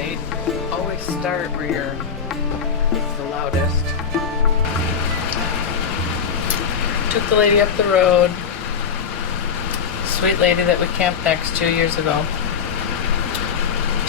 update. Always start where you're the loudest. Took the lady up the road. Sweet lady that we camped next to years ago.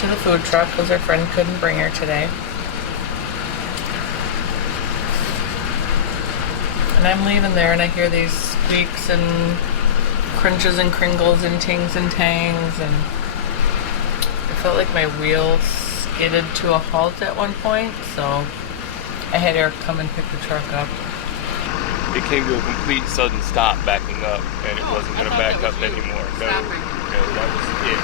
To the food truck because her friend couldn't bring her today. And I'm leaving there and I hear these squeaks and crunches and kringles and tings and tangs, and I felt like my wheel skidded to a halt at one point, so I had Eric come and pick the truck up. It came to a complete sudden stop backing up, and it wasn't going to back up anymore. No, that was it.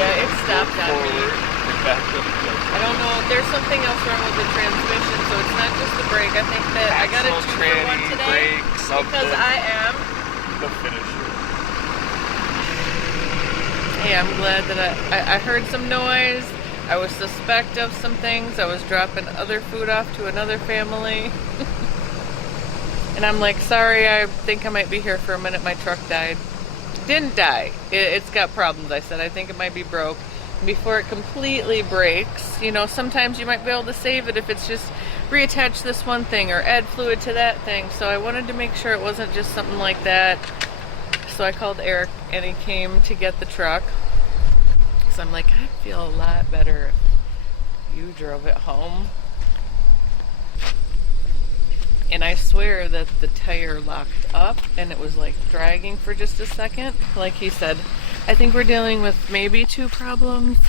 Yeah, it stopped on me. It backed up. I don't know, there's something else wrong with the transmission, so it's not just the brake. I think that I got a 2-for-1 today because I am the finisher. Hey, I'm glad that I heard some noise. I was suspect of some things. I was dropping other food off to another family. And I'm like, sorry, I think I might be here for a minute. My truck died. Didn't die. It's got problems, I said. I think it might be broke. Before it completely breaks, you know, sometimes you might be able to save it if it's just reattach this one thing or add fluid to that thing. So I wanted to make sure it wasn't just something like that. So I called Eric and he came to get the truck. So I'm like, I'd feel a lot better if you drove it home. And I swear that the tire locked up and it was like dragging for just a second. Like he said, I think we're dealing with maybe 2 problems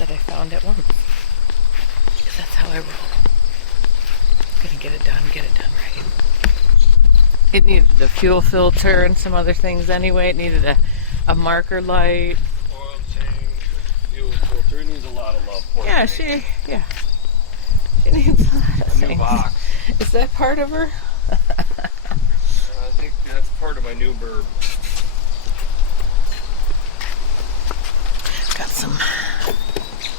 that I found at once. Because that's how I roll. I'm gonna get it done right. It needed a fuel filter and some other things anyway. It needed a marker light. Oil change, fuel filter. It needs a lot of love. Yeah, she needs a lot of things. New box. Is that part of her? I think that's part of my new bird. Got some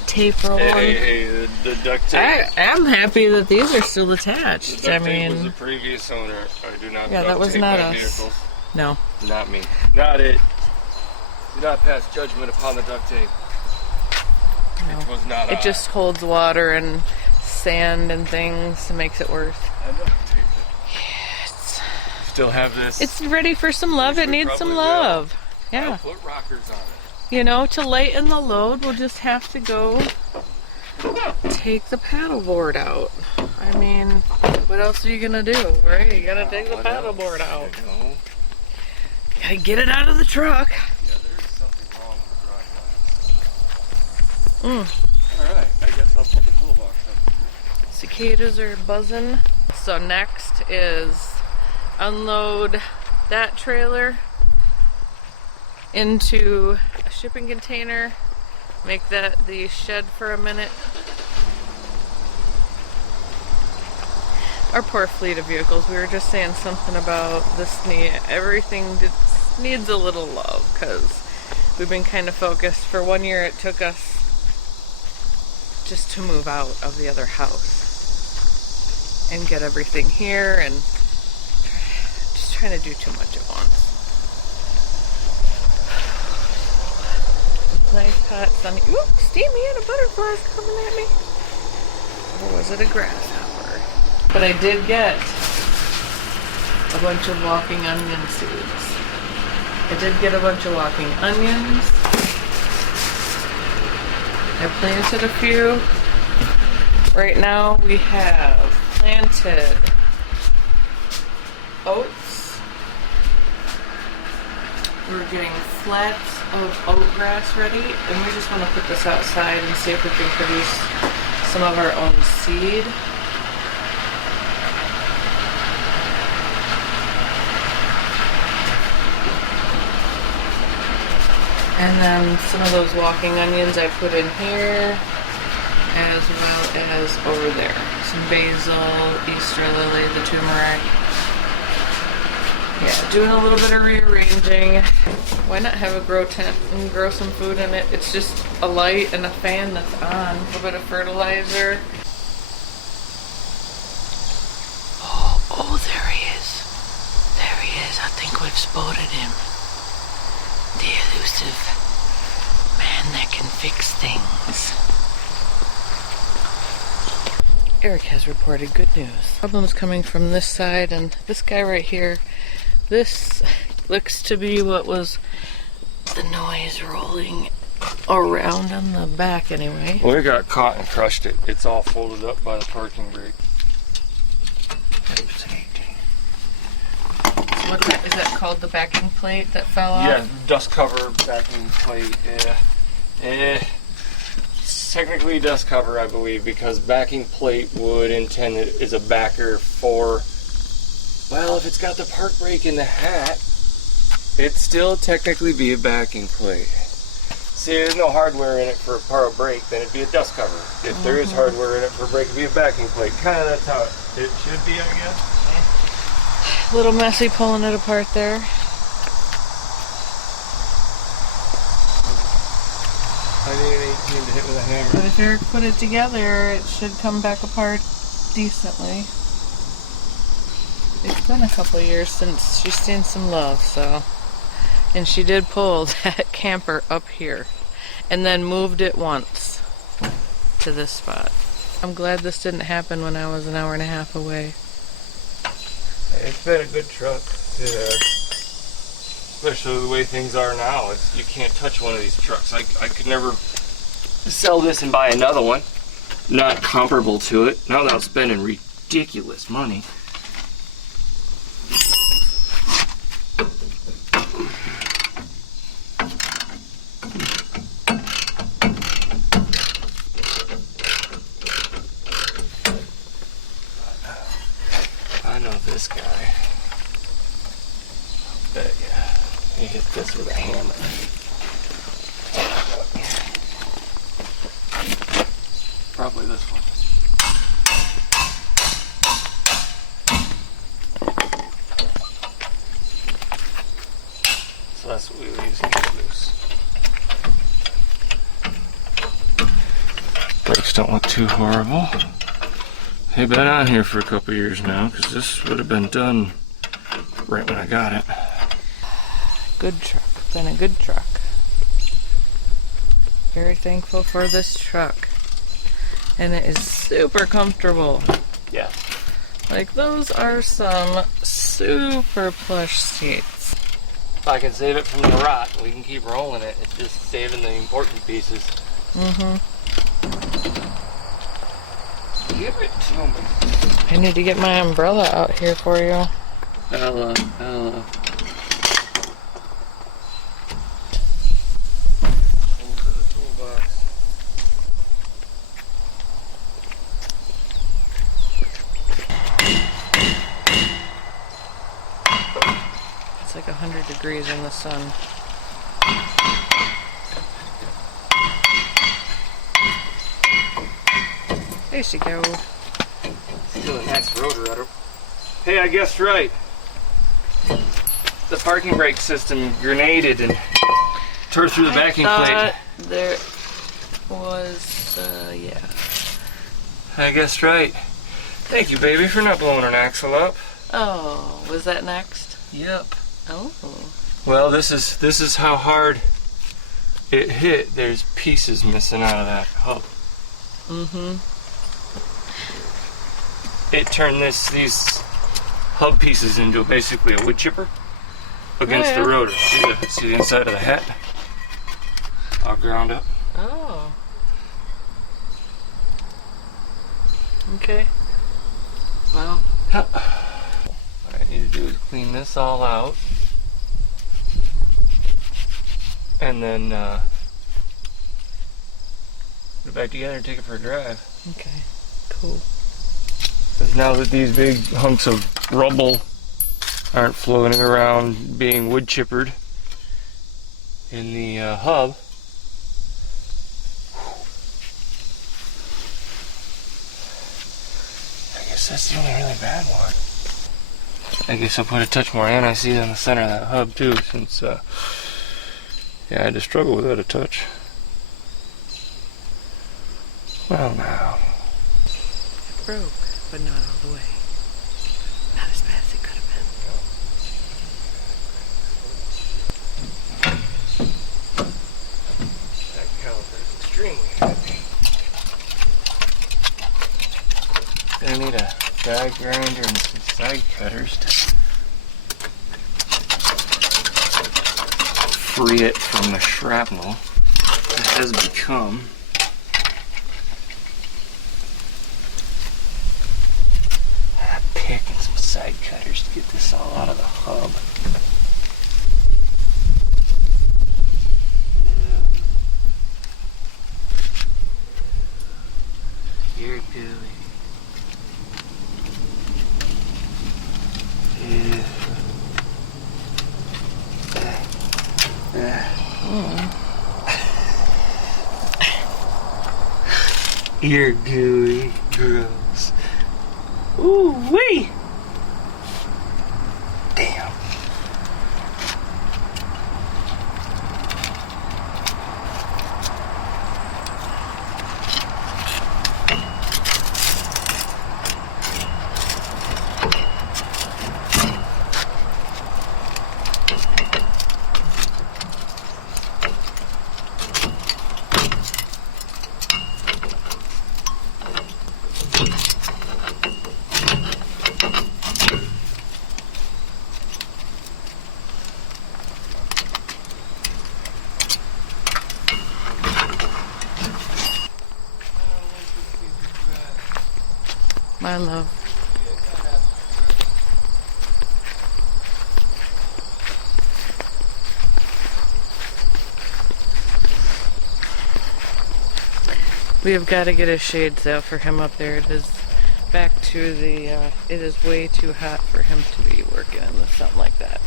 tape rolling. Hey, the duct tape. I'm happy that these are still attached. The duct tape was the previous owner. I do not. Yeah, that was not us. Vehicles. No. Not me. Not it. Do not pass judgment upon the duct tape. No. It was not. It just holds water and sand and things and makes it worse. I know. Yes. Still have this. It's ready for some love. It needs some love. Will. Yeah. I'll put rockers on it. You know, to lighten the load, we'll just have to go take the paddleboard out. I mean, what else are you gonna do, right? You gotta take the paddleboard out. Gotta get it out of the truck. Yeah, there's something wrong with the drive. Alright, I guess I'll put the toolbox up. Cicadas are buzzing. So next is unload that trailer into a shipping container, make that the shed for a minute. Our poor fleet of vehicles, we were just saying something about this everything needs a little love, because we've been kind of focused. For 1 year it took us just to move out of the other house and get everything here, and just trying to do too much at once. Nice hot sunny. Ooh, steamy, and a butterfly's coming at me. Or was it a grasshopper? But I did get a bunch of walking onion seeds. I did get a bunch of walking onions. I planted a few. Right now we have planted oats. We're getting flats of oat grass ready, and we just want to put this outside and see if we can produce some of our own seed. And then some of those walking onions I put in here, as well as over there. Some basil, Easter lily, the turmeric. Yeah, doing a little bit of rearranging. Why not have a grow tent and grow some food in it? It's just a light and a fan that's on. A little bit of fertilizer. Oh, there he is. There he is. I think we've spotted him. The elusive man that can fix things. Eric has reported good news. Problems coming from this side, and this guy right here. This looks to be what was the noise rolling around on the back anyway. Well, it got caught and crushed it. It's all folded up by the parking brake. Is that called the backing plate that fell off? Yeah, dust cover, backing plate, yeah. It's technically dust cover, I believe, because backing plate would intend it as a backer for, well, if it's got the park brake in the hat, it'd still technically be a backing plate. See, there's no hardware in it for a power brake, then it'd be a dust cover. If there is hardware in it for a brake, it'd be a backing plate. Kind of that's how it should be, I guess. A little messy pulling it apart there. I need an 18 to hit with a hammer. But if Eric put it together, it should come back apart decently. It's been a couple of years since she's seen some love, so. And she did pull that camper up here and then moved it once to this spot. I'm glad this didn't happen when I was an hour and a half away. It's been a good truck, yeah. Especially the way things are now. You can't touch one of these trucks. I could never sell this and buy another one, not comparable to it. Not without spending ridiculous money. I know this guy. I bet you. He hit this with a hammer. Probably this one. So that's what we were using to get loose. Brakes don't look too horrible. They've been on here for a couple years now, because this would have been done right when I got it. Good truck. Been a good truck. Very thankful for this truck. And it is super comfortable. Yeah. Like, those are some super plush seats. If I can save it from the rot, we can keep rolling it. It's just saving the important pieces. Mm-hmm. Give it to me. I need to get my umbrella out here for you. Ella. Over the toolbox. It's like 100 degrees in the sun. There she go. Still a nice road rudder. Hey, I guessed right. The parking brake system grenaded and tore through the backing plate. There was, yeah. I guessed right. Thank you, baby, for not blowing an axle up. Oh, was that next? Yep. Oh. Well, this is how hard it hit. There's pieces missing out of that hub. Mm-hmm. It turned these hub pieces into basically a wood chipper against the rotor. See the inside of the hat? All ground up. Oh. Okay. Well. What I need to do is clean this all out. And then put it back together and take it for a drive. Okay. Cool. Because now that these big hunks of rubble aren't floating around being wood chippered in the hub, I guess that's the only really bad one. I guess I'll put a touch more anti-seize on the center of that hub too, since yeah, I had to struggle with that a touch. Well, now. It broke, but not all the way. Not as bad as it could have been. side grinder and some side cutters to free it from the shrapnel it has become. A pick and some side cutters to get this all out of the hub. You're gooey. You're gooey, gross. Ooh wee! Damn. My love. We have got to get a shade sail for him up there. It is back to the, it is way too hot for him to be working in the sun like that.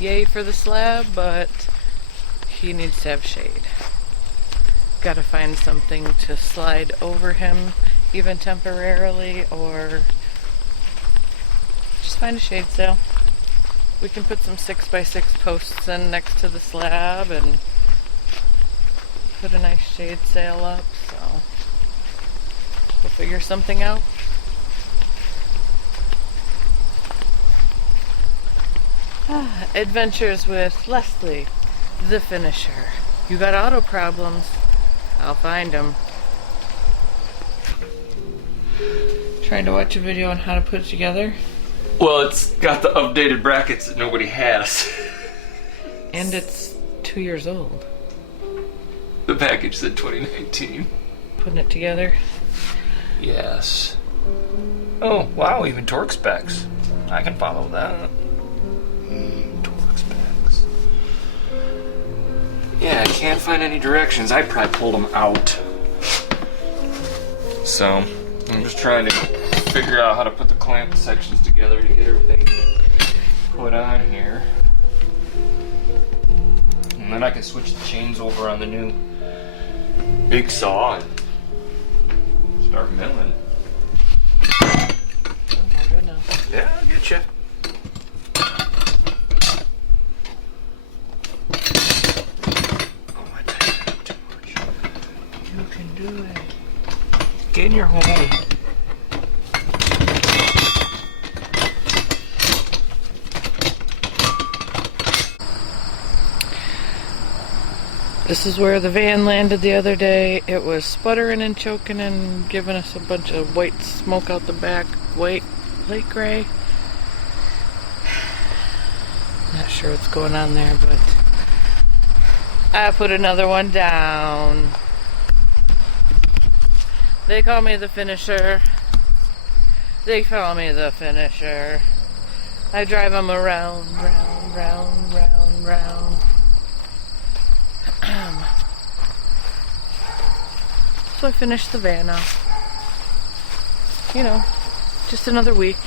Yay for the slab, but he needs to have shade. Got to find something to slide over him, even temporarily, or just find a shade sail. We can put some 6x6 posts in next to the slab and put a nice shade sail up, so we'll figure something out. Adventures with Leslie, the finisher. You got auto problems? I'll find them. Trying to watch a video on how to put it together. Well, it's got the updated brackets that nobody has. And it's 2 years old. The package said 2019. Putting it together. Yes. Oh, wow, even torque specs. I can follow that. Torque specs. Yeah, I can't find any directions. I probably pulled them out. So, I'm just trying to figure out how to put the clamp sections together to get everything put on here. And then I can switch the chains over on the new big saw and start milling. Oh my goodness. Yeah, I'll get you. Oh, I tightened up too much. You can do it. Get in your hole. This is where the van landed the other day. It was sputtering and choking and giving us a bunch of white smoke out the back. White, light gray. Not sure what's going on there, but I put another one down. They call me the finisher. They call me the finisher. I drive them around, round, round, round, round. So I finished the van off. You know, just another week.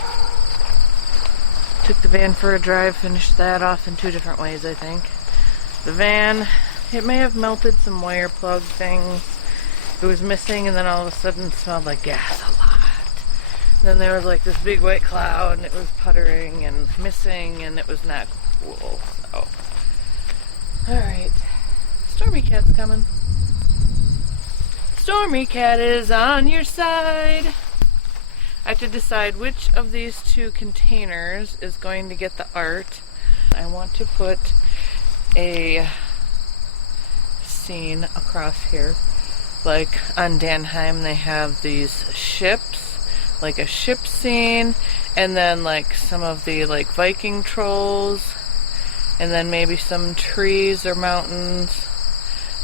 Took the van for a drive, finished that off in 2 different ways, I think. The van, it may have melted some wire plug things. It was missing, and then all of a sudden it smelled like gas a lot. And then there was like this big white cloud, and it was puttering and missing, and it was not cool. So, alright. Stormy Cat's coming. Stormy Cat is on your side. I have to decide which of these 2 containers is going to get the art. I want to put a scene across here. Like on Danheim, they have these ships like a ship scene, and then like some of the like Viking trolls, and then maybe some trees or mountains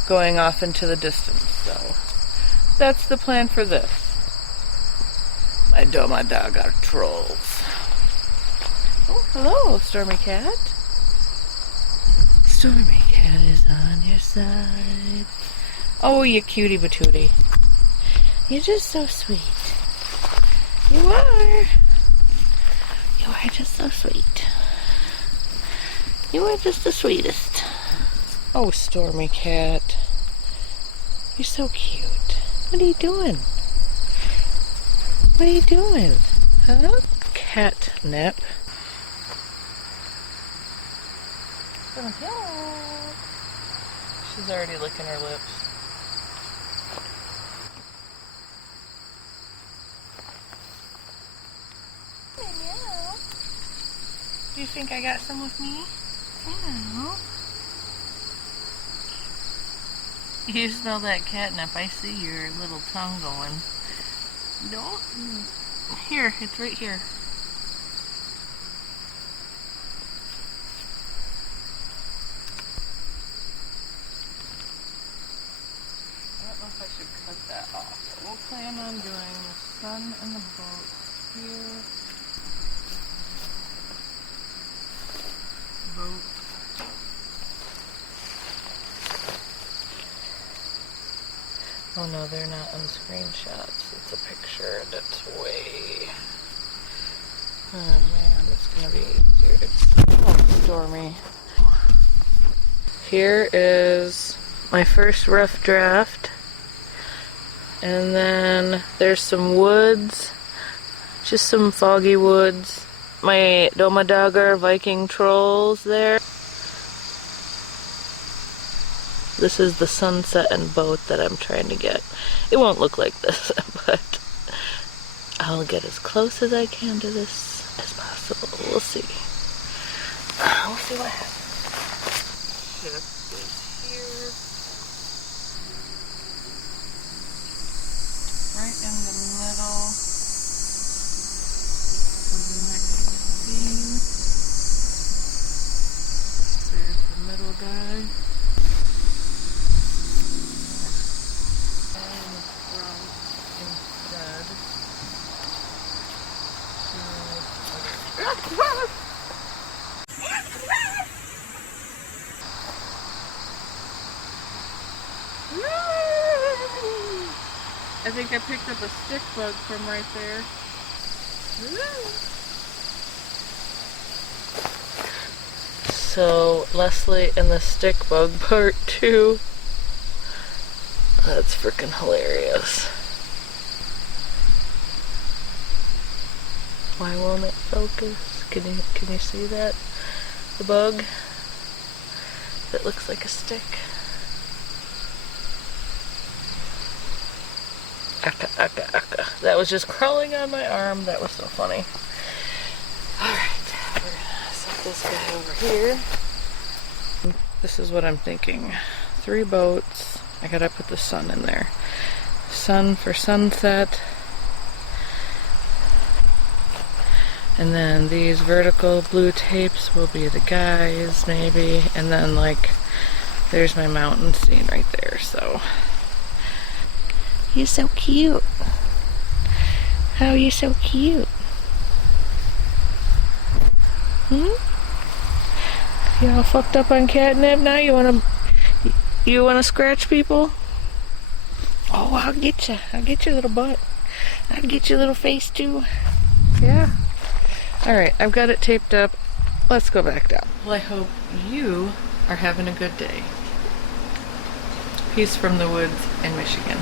going off into the distance. So that's the plan for this. My dog are trolls. Oh, hello, Stormy Cat. Stormy Cat is on your side. Oh, you cutie patootie. You're just so sweet. You are. You are just so sweet. You are just the sweetest. Oh, Stormy Cat. You're so cute. What are you doing? What are you doing? Huh? Catnip. She's already licking her lips. Do you think I got some with me? No. You smell that catnip. I see your little tongue going. Don't. Here, it's right here. I don't know if I should cut that off. But we'll plan on doing the sun and the boat here. Boat. Oh no, they're not on screenshots. It's a picture that's way... Oh man, it's gonna be easier to... Oh, Stormy. Here is my first rough draft. And then there's some woods. Just some foggy woods. My Domadagar Viking trolls there. This is the sunset and boat that I'm trying to get. It won't look like this, but I'll get as close as I can to this as possible. We'll see. We'll see what happens. Ship is here. Right in the middle of the next scene. There's the middle guy. I think I picked up a stick bug from right there. So, Leslie and the stick bug part 2. That's freaking hilarious. Why won't it focus? Can you see that? The bug that looks like a stick. Aka, aka, aka. That was just crawling on my arm. That was so funny. Alright, we're gonna set this guy over here. This is what I'm thinking. 3 boats. I gotta put the sun in there. Sun for sunset. And then these vertical blue tapes will be the guys, maybe. And then, like, there's my mountain scene right there, so. You're so cute. How are you so cute? You all fucked up on catnip now? You wanna scratch people? Oh, I'll get you. I'll get your little butt. I'll get your little face too. Yeah. Alright, I've got it taped up. Let's go back down. Well, I hope you are having a good day. Peace from the woods in Michigan.